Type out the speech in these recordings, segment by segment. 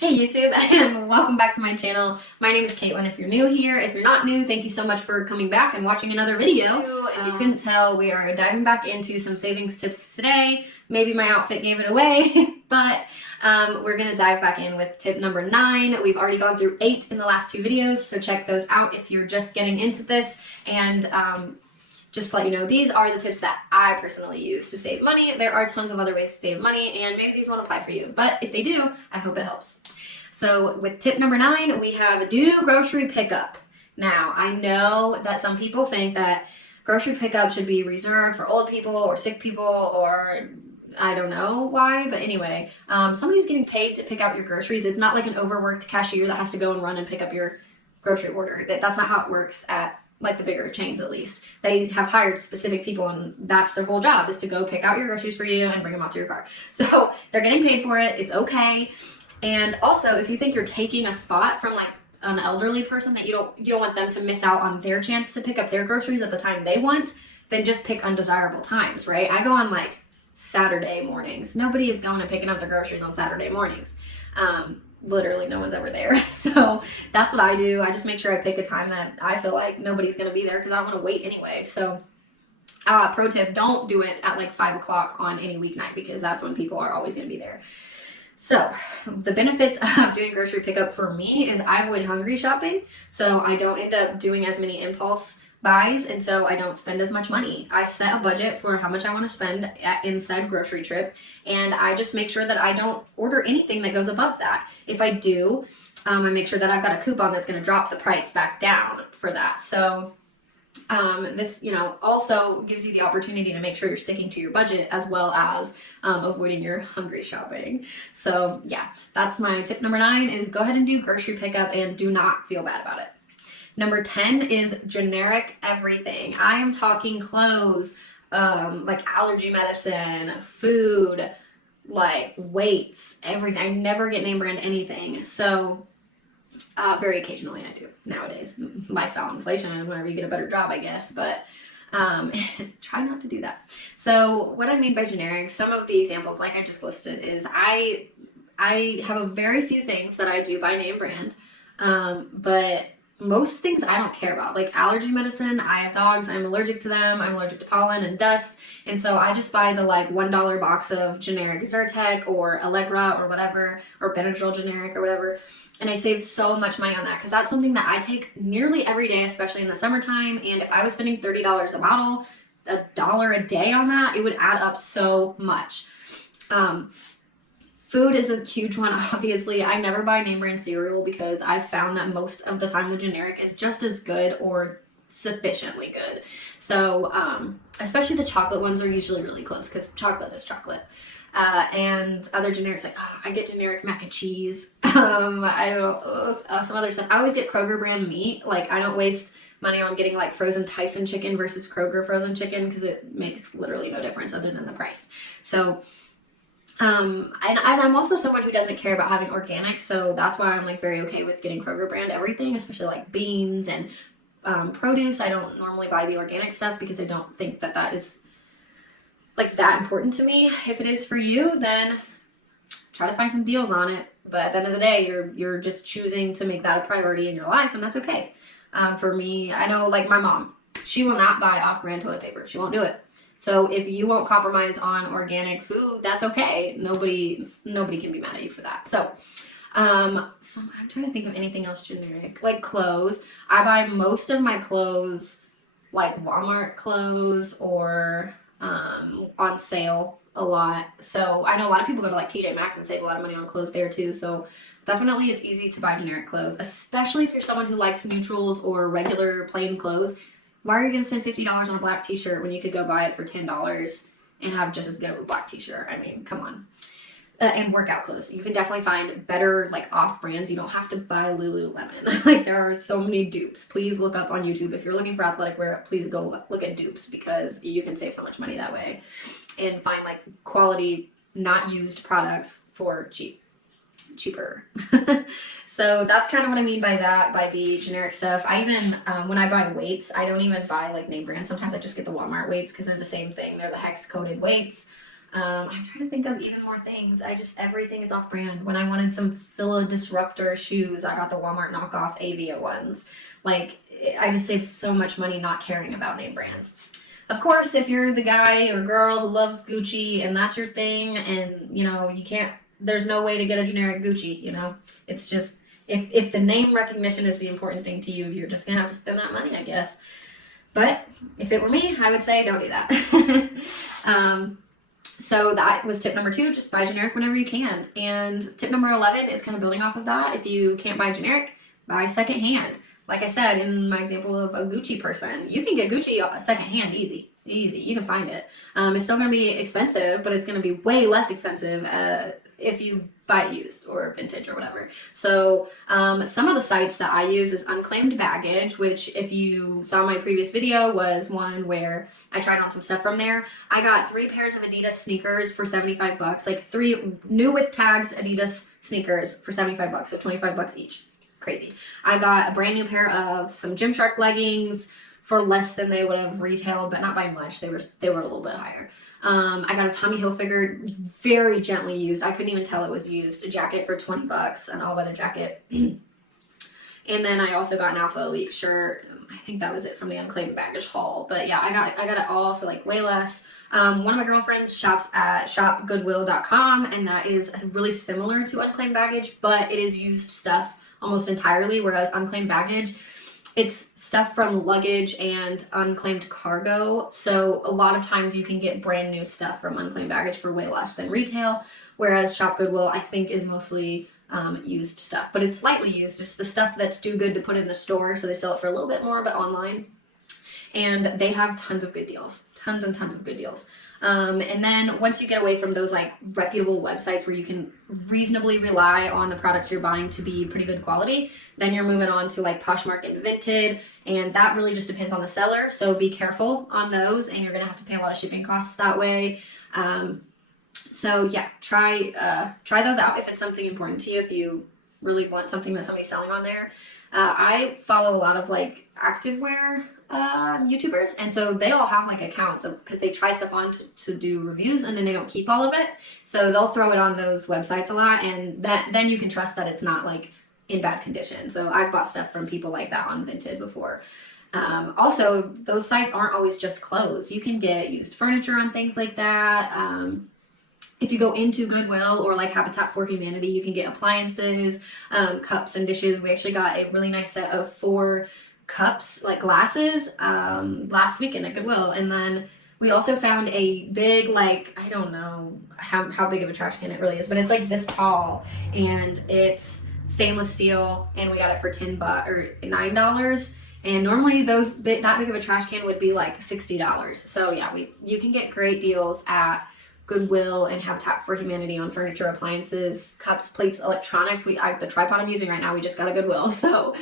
Hey YouTube, and welcome back to my channel. My name is Caitlin. If you're new here, if you're not new, thank you so much for coming back and watching another video. If you couldn't tell, we are diving back into some savings tips today. Maybe my outfit gave it away, but we're gonna dive back in with tip number 9. We've already gone through 8 in the last 2 videos, so check those out if you're just getting into this. And just to let you know, these are the tips that I personally use to save money. There are tons of other ways to save money, and maybe these won't apply for you, but if they do, I hope it helps. So with tip number 9, we have do grocery pickup. Now, I know that some people think that grocery pickup should be reserved for old people or sick people, or I don't know why, but anyway, somebody's getting paid to pick out your groceries. It's not like an overworked cashier that has to go and run and pick up your grocery order. That's not how it works at like the bigger chains, at least. They have hired specific people, and that's their whole job, is to go pick out your groceries for you and bring them out to your car. So they're getting paid for it. It's okay. And also, if you think you're taking a spot from like an elderly person that you don't want them to miss out on their chance to pick up their groceries at the time they want, then just pick undesirable times, right? I go on like Saturday mornings. Nobody is going and picking up their groceries on Saturday mornings. Literally no one's ever there. So that's what I do. I just make sure I pick a time that I feel like nobody's going to be there because I don't want to wait anyway. So pro tip, don't do it at like 5 o'clock on any weeknight because that's when people are always going to be there. So the benefits of doing grocery pickup for me is I avoid hungry shopping. So I don't end up doing as many impulse buys, and so I don't spend as much money. I set a budget for how much I want to spend in said grocery trip, and I just make sure that I don't order anything that goes above that. If I do, I make sure that I've got a coupon that's going to drop the price back down for that. So this, also gives you the opportunity to make sure you're sticking to your budget as well as avoiding your hungry shopping. So yeah, that's my tip number 9 is go ahead and do grocery pickup and do not feel bad about it. Number 10 is generic everything. I am talking clothes, like allergy medicine, food, like weights, everything. I never get name brand anything. So very occasionally I do nowadays. Lifestyle inflation, whenever you get a better job, I guess, but try not to do that. So what I mean by generic, some of the examples like I just listed is I have a very few things that I do by name brand, but most things I don't care about. Like allergy medicine, I have dogs, I'm allergic to them, I'm allergic to pollen and dust, and so I just buy the like $1 box of generic Zyrtec or Allegra or whatever, or Benadryl generic or whatever, and I save so much money on that because that's something that I take nearly every day, especially in the summertime, and if I was spending $30 a bottle, $1 a day on that, it would add up so much. Food is a huge one, obviously. I never buy name brand cereal because I've found that most of the time the generic is just as good or sufficiently good. So, especially the chocolate ones are usually really close because chocolate is chocolate. And other generics, like, I get generic mac and cheese. I don't some other stuff. I always get Kroger brand meat. Like, I don't waste money on getting like frozen Tyson chicken versus Kroger frozen chicken because it makes literally no difference other than the price. So, and I'm also someone who doesn't care about having organic, so that's why I'm like very okay with getting Kroger brand everything, especially like beans and produce. I don't normally buy the organic stuff because I don't think that that is like that important to me. If it is for you, then try to find some deals on it. But at the end of the day, you're just choosing to make that a priority in your life, and that's okay. For me, I know like my mom, she will not buy off-brand toilet paper. She won't do it. So if you won't compromise on organic food, that's okay. Nobody can be mad at you for that. So I'm trying to think of anything else generic. Like clothes. I buy most of my clothes like Walmart clothes or on sale a lot. So I know a lot of people go to like TJ Maxx and save a lot of money on clothes there too. So definitely it's easy to buy generic clothes, especially if you're someone who likes neutrals or regular plain clothes. Why are you going to spend $50 on a black t-shirt when you could go buy it for $10 and have just as good of a black t-shirt? I mean, come on. And workout clothes. You can definitely find better like off brands. You don't have to buy Lululemon. Like there are so many dupes. Please look up on YouTube. If you're looking for athletic wear, please go look at dupes because you can save so much money that way and find like quality, not used products for cheaper. So that's kind of what I mean by that, by the generic stuff. I even, when I buy weights, I don't even buy like name brand. Sometimes I just get the Walmart weights because they're the same thing. They're the hex coated weights. I'm trying to think of even more things. Everything is off brand. When I wanted some Phila Disruptor shoes, I got the Walmart knockoff Avia ones. Like, I just saved so much money not caring about name brands. Of course, if you're the guy or girl who loves Gucci and that's your thing, and you know, there's no way to get a generic Gucci, you know? It's just, if the name recognition is the important thing to you, you're just gonna have to spend that money, I guess. But if it were me, I would say don't do that. So that was tip number 2, just buy generic whenever you can. And tip number 11 is kind of building off of that. If you can't buy generic, buy secondhand. Like I said, in my example of a Gucci person, you can get Gucci secondhand easy. You can find it. It's still going to be expensive, but it's going to be way less expensive if you buy it used or vintage or whatever. So some of the sites that I use is Unclaimed Baggage, which if you saw my previous video was one where I tried on some stuff from there. I got 3 pairs of Adidas sneakers for 75 bucks, like 3 new with tags Adidas sneakers for 75 bucks, so 25 bucks each. Crazy. I got a brand new pair of some Gymshark leggings for less than they would have retailed, but not by much. They were a little bit higher. I got a Tommy Hilfiger, very gently used. I couldn't even tell it was used. A jacket for 20 bucks, an all-weather jacket. And then I also got an Alpha Elite shirt. I think that was it from the Unclaimed Baggage haul. But yeah, I got it all for like way less. One of my girlfriends shops at shopgoodwill.com, and that is really similar to Unclaimed Baggage, but it is used stuff almost entirely, whereas Unclaimed Baggage, it's stuff from luggage and unclaimed cargo. So a lot of times you can get brand new stuff from Unclaimed Baggage for way less than retail, whereas Shop Goodwill, I think, is mostly used stuff, but it's lightly used. It's the stuff that's too good to put in the store, so they sell it for a little bit more, but online. And they have tons of good deals, tons and tons of good deals. And then once you get away from those like reputable websites where you can reasonably rely on the products you're buying to be pretty good quality, then you're moving on to like Poshmark and Vinted, and that really just depends on the seller. So be careful on those, and you're gonna have to pay a lot of shipping costs that way. So yeah, try those out if it's something important to you, if you really want something that somebody's selling on there. I follow a lot of like activewear YouTubers, and so they all have like accounts because they try stuff on to do reviews, and then they don't keep all of it, so they'll throw it on those websites a lot, and then you can trust that it's not like in bad condition. So I've bought stuff from people like that on Vinted before. Also, those sites aren't always just clothes. You can get used furniture on things like that. If you go into Goodwill or like Habitat for Humanity, you can get appliances, cups and dishes. We actually got a really nice set of 4 cups, like glasses, last weekend at Goodwill. And then we also found a big, like, I don't know how big of a trash can it really is, but it's like this tall, and it's stainless steel, and we got it for $10 or $9. And normally that big of a trash can would be like $60. So yeah, you can get great deals at Goodwill and Habitat for Humanity on furniture, appliances, cups, plates, electronics. The tripod I'm using right now, we just got a Goodwill. So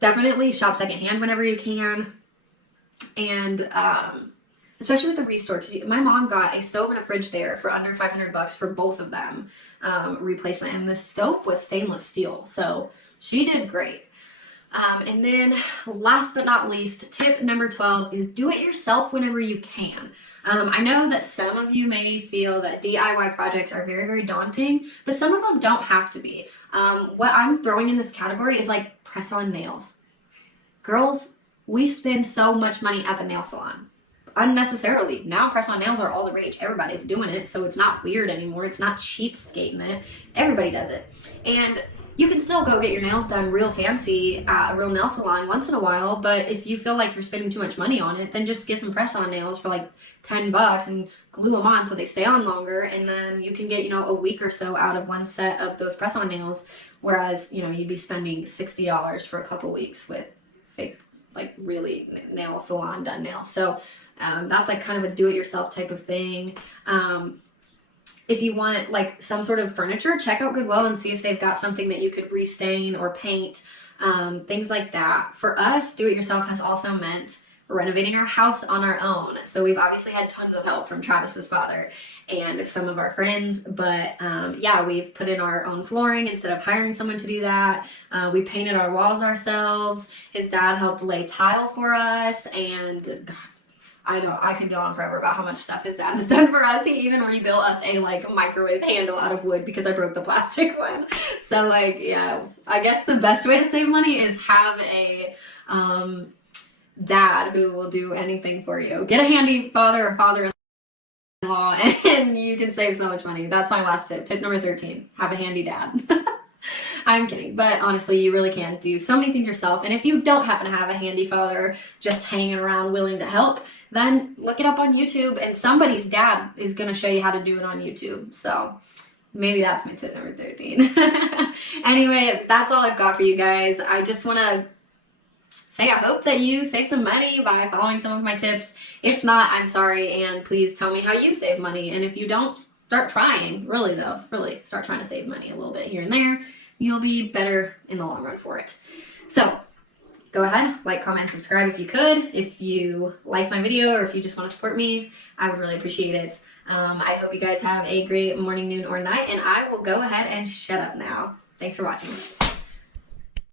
definitely shop secondhand whenever you can. And especially with the restore, because my mom got a stove and a fridge there for under $500 for both of them, replacement. And the stove was stainless steel, so she did great. And then last but not least, tip number 12 is do it yourself whenever you can. I know that some of you may feel that DIY projects are very, very daunting, but some of them don't have to be. What I'm throwing in this category is like press-on nails. Girls, we spend so much money at the nail salon unnecessarily. Now press-on nails are all the rage. Everybody's doing it, so it's not weird anymore. It's not cheapskating it. Everybody does it. And you can still go get your nails done real fancy at a real nail salon once in a while, but if you feel like you're spending too much money on it, then just get some press-on nails for like $10 and glue them on so they stay on longer, and then you can get, a week or so out of one set of those press-on nails, whereas, you'd be spending $60 for a couple weeks with fake, like really nail salon done nails. So that's like kind of a do-it-yourself type of thing. If you want like some sort of furniture, check out Goodwill and see if they've got something that you could restain or paint, things like that. For us, do-it-yourself has also meant renovating our house on our own. So we've obviously had tons of help from Travis's father and some of our friends, but yeah, we've put in our own flooring instead of hiring someone to do that. We painted our walls ourselves. His dad helped lay tile for us, and I could go on forever about how much stuff his dad has done for us. He even rebuilt us a like microwave handle out of wood because I broke the plastic one. So like, yeah, I guess the best way to save money is have a dad who will do anything for you. Get a handy father or father-in-law and you can save so much money. That's my last tip. Tip number 13, have a handy dad. I'm kidding, but honestly, you really can do so many things yourself. And if you don't happen to have a handy father just hanging around willing to help, then look it up on YouTube and somebody's dad is going to show you how to do it on YouTube. So maybe that's my tip number 13. Anyway, that's all I've got for you guys. I just want to say I hope that you save some money by following some of my tips. If not, I'm sorry, and please tell me how you save money. And if you don't, start trying. Really though, really start trying to save money a little bit here and there. You'll be better in the long run for it. So go ahead, like, comment, subscribe if you could. If you liked my video or if you just want to support me, I would really appreciate it. I hope you guys have a great morning, noon, or night, and I will go ahead and shut up now. Thanks for watching.